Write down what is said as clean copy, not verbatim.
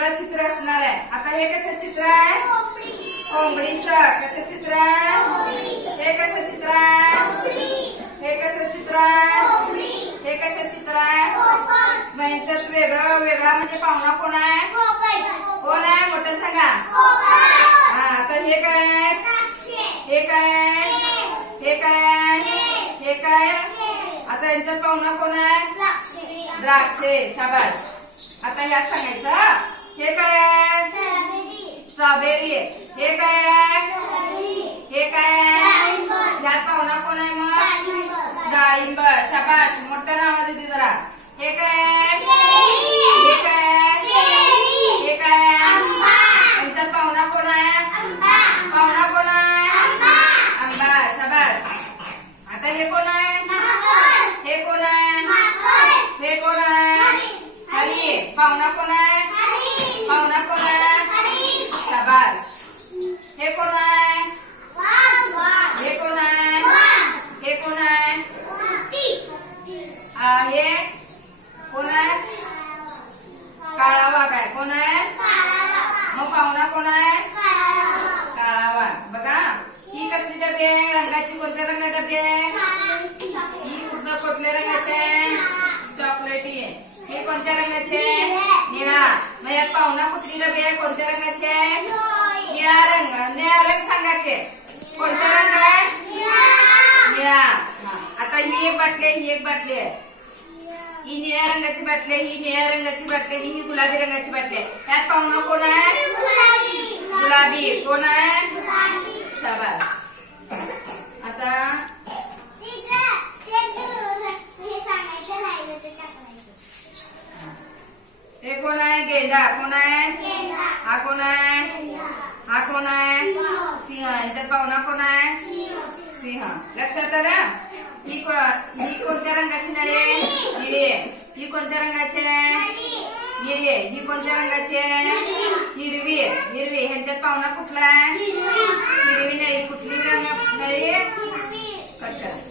वेगळं चित्र असणार आहे. आता हे कसं चित्र आहे? कोंबडीचं. कसं चित्र आहे? हे कसं चित्र आहे? हे कसं चित्र आहे? हे कसं चित्र आहे? मग यांच्यात वेगळं वेगळा म्हणजे पाहुणा कोण आहे? कोण आहे? मोठं सांगा. हा, आता हे काय आहे? हे काय आहे? हे काय आहे? हे काय? आता यांच्यात पाहुणा कोण आहे? द्राक्षे. शाबास. आता ह्यात सांगायचं. हे काय आहे? स्ट्रॉबेरी. हे काय आहे? हे काय आहे? ह्यात पाहुणा कोण आहे मग? डाळिंब. शाबास. मोठं नाव देते जरा. हे काय आहे? हे काय आहे? हे काय आहे? यांच्यात पाहुणा कोण आहे? पाहुणा कोण आहे? आंबा. शाबास. आता हे कोण आहे? हे कोण आहे? हे कोण आहे? हरी. पाहुणा कोण आहे? पाहुणा कोण आहे? शाबास. हे कोण आहे? हे कोण आहे? हे कोण आहे? हे कोण आहे? काळा वाघ आहे. कोण आहे? मग पाहुणा कोण आहे? काळा वाघ. बघा, ही कसली डबी आहे? रंगाची. कोणत्या रंगाची डबी आहे? ही पूर्ण कुठल्या रंगाची आहे? चॉकलेटी आहे. हे कोणत्या रंगाचे आहे? निळा. मग यात पाहुणा कुठली डबी आहे? कोणत्या रंगाची आहे? निळा रंग. निळा रंग सांगा की. कोणता रंग आहे? निळा. आता ही एक बाटली आहे, ही एक बाटली आहे. ही निळ्या रंगाची बाटली आहे, ही निळ्या रंगाची बाटली आहे, ही गुलाबी रंगाची बाटली आहे. यात पाहुणा कोण आहे? गुलाबी. कोण आहे? शाबास. आता हे कोण आहे? गेंडा. कोण आहे? हा कोण आहे? हा कोण आहे? सिंह. यांच्यात पाहुणा कोण आहे? सिंह. लक्षात आलं? ही कोणत्या रंगाची नळी आहे? निळी आहे. ही कोणत्या रंगाची आहे? निळी आहे. ही कोणत्या रंगाची आहे? हिरवी आहे. हिरवी. ह्यांच्यात पाहुणा कुठला आहे? हिरवी नळी. कुठली रंग नळी? कट्टा.